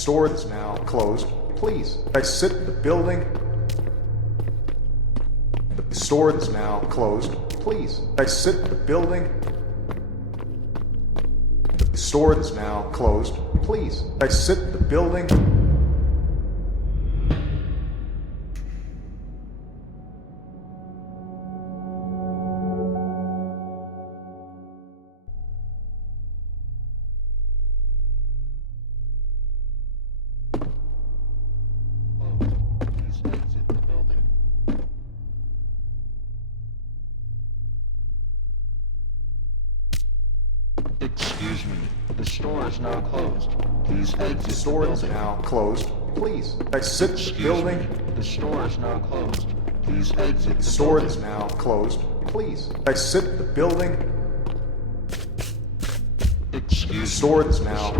store is now closed. Please exit the building. The store is now closed. Please exit the building. The store is now closed. Please exit the building. Excuse me, the store is now closed. Please exit The store is now closed. Please exit the building. The store is now closed. Please exit The store is now closed. Please exit the building. Excuse The store is now